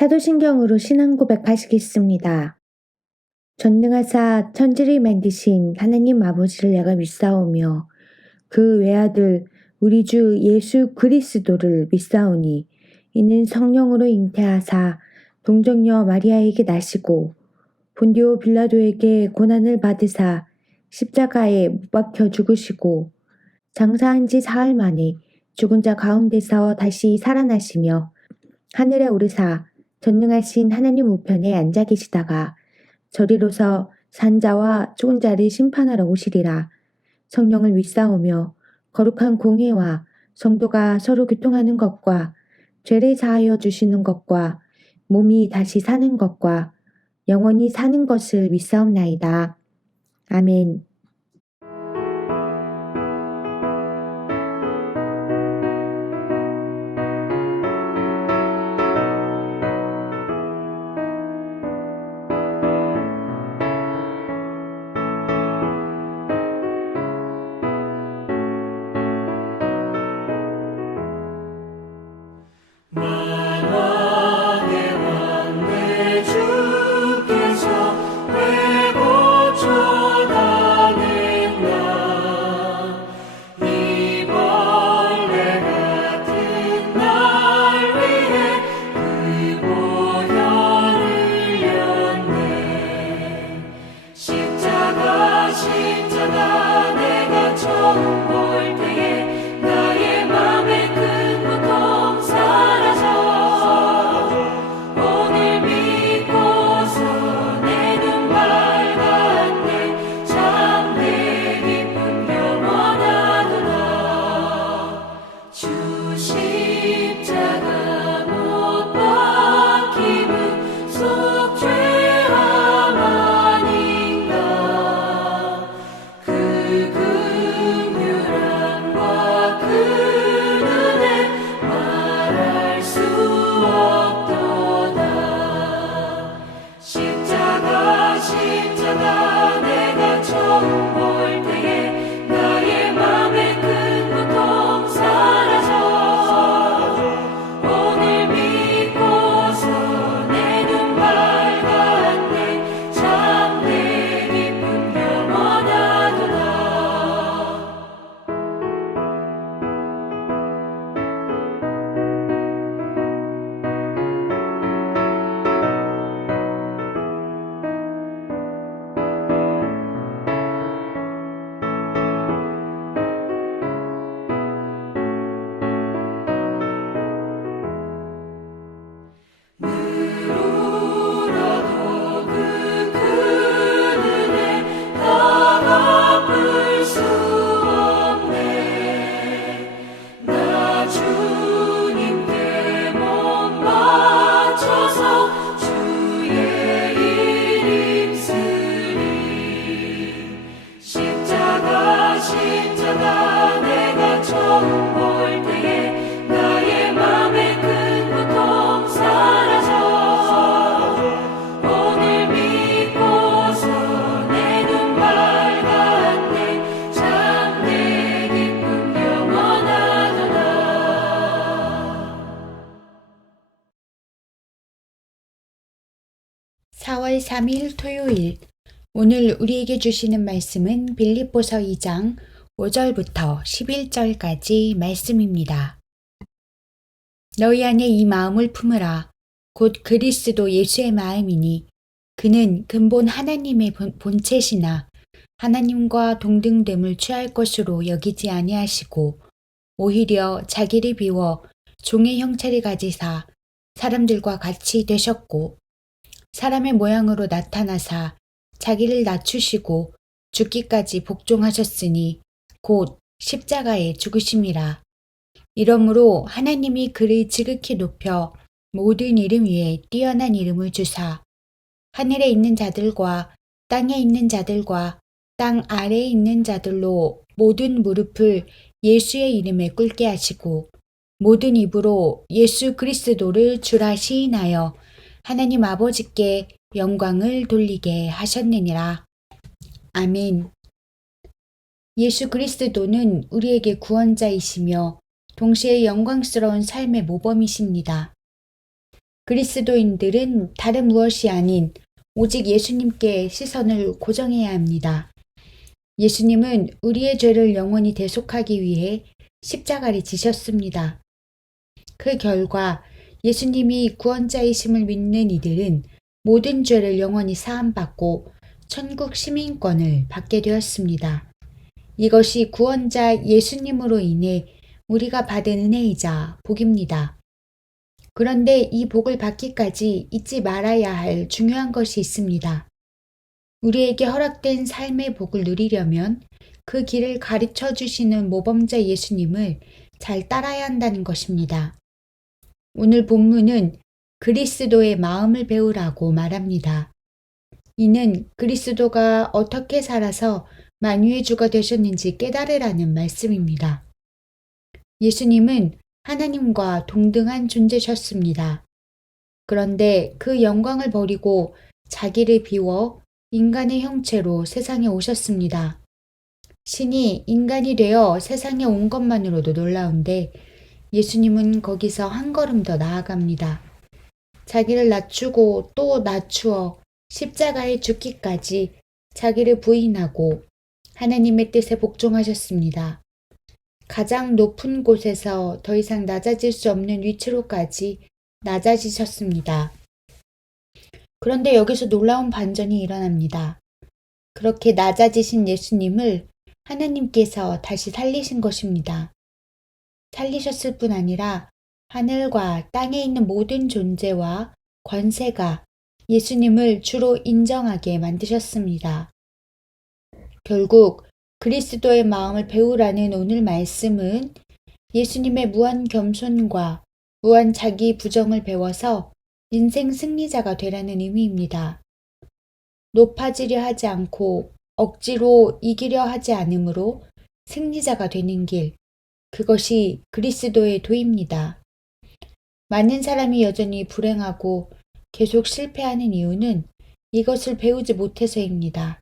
사도신경으로 신앙 고백하시겠습니다. 전능하사 천지를 만드신 하나님 아버지를 내가 믿사오며 그 외아들 우리 주 예수 그리스도를 믿사오니 이는 성령으로 잉태하사 동정녀 마리아에게 나시고 본디오 빌라도에게 고난을 받으사 십자가에 못 박혀 죽으시고 장사한 지 사흘 만에 죽은 자 가운데서 다시 살아나시며 하늘에 오르사 전능하신 하나님 우편에 앉아 계시다가 저리로서 산자와 죽은 자를 심판하러 오시리라. 성령을 믿사오며 거룩한 공회와 성도가 서로 교통하는 것과 죄를 사하여 주시는 것과 몸이 다시 사는 것과 영원히 사는 것을 믿사옵나이다. 아멘. 만왕의 왕 내 주께서 왜 고쳐다는 나 이 벌레 같은 날 위해 그 보혈을 흘렸네. 십자가 내가 처음 볼 때에 나의 맘에 큰 고통 사라져 오늘 믿고서 내 눈 밝았네. 참 내 기쁨 영원하도다. 주 십자가 못 박힘은 속죄함 아닌가. 그 긍휼함과 그 은혜 말할 수 없도다. 십자가 내가 처음 볼 때에 나의 맘에 큰 고통 사라져 오늘 믿고서 내 눈 밝았네. 참 내 기쁨 영원하도다. 늘 울어도 그 큰 은혜 다 갚을 수 없네. 나 주님께 몸 바쳐서 주의 일 힘쓰리. 십자가 내가 처음 볼 때에 나의 맘에 큰 고통 사라져 오늘 믿고서 내 눈 밝았네. 참 내 기쁨 영원하도다. 4월 3일 토요일. 오늘 우리에게 주시는 말씀은 빌립보서 2장 5절부터 11절까지 말씀입니다. 너희 안에 이 마음을 품으라. 곧 그리스도 예수의 마음이니 그는 근본 하나님의 본체시나 하나님과 동등됨을 취할 것으로 여기지 아니하시고 오히려 자기를 비워 종의 형체를 가지사 사람들과 같이 되셨고 사람의 모양으로 나타나사 자기를 낮추시고 죽기까지 복종하셨으니 곧 십자가에 죽으심이라. 이러므로 하나님이 그를 지극히 높여 모든 이름 위에 뛰어난 이름을 주사 하늘에 있는 자들과 땅에 있는 자들과 땅 아래에 있는 자들로 모든 무릎을 예수의 이름에 꿇게 하시고 모든 입으로 예수 그리스도를 주라 시인하여 하나님 아버지께 영광을 돌리게 하셨느니라. 아멘. 예수 그리스도는 우리에게 구원자이시며 동시에 영광스러운 삶의 모범이십니다. 그리스도인들은 다른 무엇이 아닌 오직 예수님께 시선을 고정해야 합니다. 예수님은 우리의 죄를 영원히 대속하기 위해 십자가를 지셨습니다. 그 결과 예수님이 구원자이심을 믿는 이들은 모든 죄를 영원히 사함받고 천국 시민권을 받게 되었습니다. 이것이 구원자 예수님으로 인해 우리가 받은 은혜이자 복입니다. 그런데 이 복을 받기까지 잊지 말아야 할 중요한 것이 있습니다. 우리에게 허락된 삶의 복을 누리려면 그 길을 가르쳐 주시는 모범자 예수님을 잘 따라야 한다는 것입니다. 오늘 본문은 그리스도의 마음을 배우라고 말합니다. 이는 그리스도가 어떻게 살아서 만유의 주가 되셨는지 깨달으라는 말씀입니다. 예수님은 하나님과 동등한 존재셨습니다. 그런데 그 영광을 버리고 자기를 비워 인간의 형체로 세상에 오셨습니다. 신이 인간이 되어 세상에 온 것만으로도 놀라운데 예수님은 거기서 한 걸음 더 나아갑니다. 자기를 낮추고 또 낮추어 십자가에 죽기까지 자기를 부인하고 하나님의 뜻에 복종하셨습니다. 가장 높은 곳에서 더 이상 낮아질 수 없는 위치로까지 낮아지셨습니다. 그런데 여기서 놀라운 반전이 일어납니다. 그렇게 낮아지신 예수님을 하나님께서 다시 살리신 것입니다. 살리셨을 뿐 아니라 하늘과 땅에 있는 모든 존재와 권세가 예수님을 주로 인정하게 만드셨습니다. 결국 그리스도의 마음을 배우라는 오늘 말씀은 예수님의 무한 겸손과 무한 자기 부정을 배워서 인생 승리자가 되라는 의미입니다. 높아지려 하지 않고 억지로 이기려 하지 않으므로 승리자가 되는 길, 그것이 그리스도의 도입니다. 많은 사람이 여전히 불행하고 계속 실패하는 이유는 이것을 배우지 못해서입니다.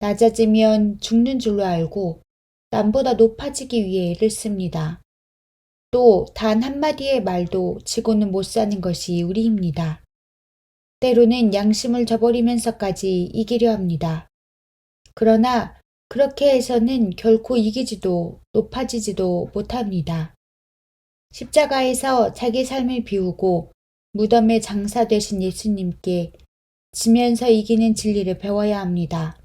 낮아지면 죽는 줄로 알고 남보다 높아지기 위해 애를 씁니다. 또 단 한마디의 말도 지고는 못 사는 것이 우리입니다. 때로는 양심을 저버리면서까지 이기려 합니다. 그러나 그렇게 해서는 결코 이기지도 높아지지도 못합니다. 십자가에서 자기 삶을 비우고 무덤에 장사되신 예수님께 지면서 이기는 진리를 배워야 합니다.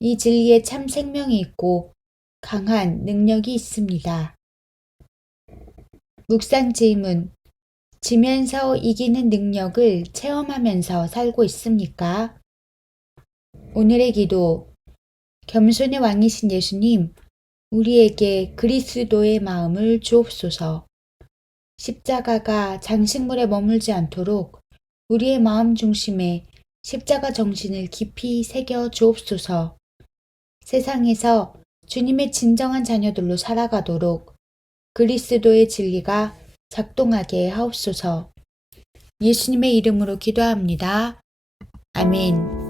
이 진리에 참 생명이 있고 강한 능력이 있습니다. 묵상 질문. 지면서 이기는 능력을 체험하면서 살고 있습니까? 오늘의 기도. 겸손의 왕이신 예수님, 우리에게 그리스도의 마음을 주옵소서. 십자가가 장식물에 머물지 않도록 우리의 마음 중심에 십자가 정신을 깊이 새겨 주옵소서. 세상에서 주님의 진정한 자녀들로 살아가도록 그리스도의 진리가 작동하게 하옵소서. 예수님의 이름으로 기도합니다. 아멘.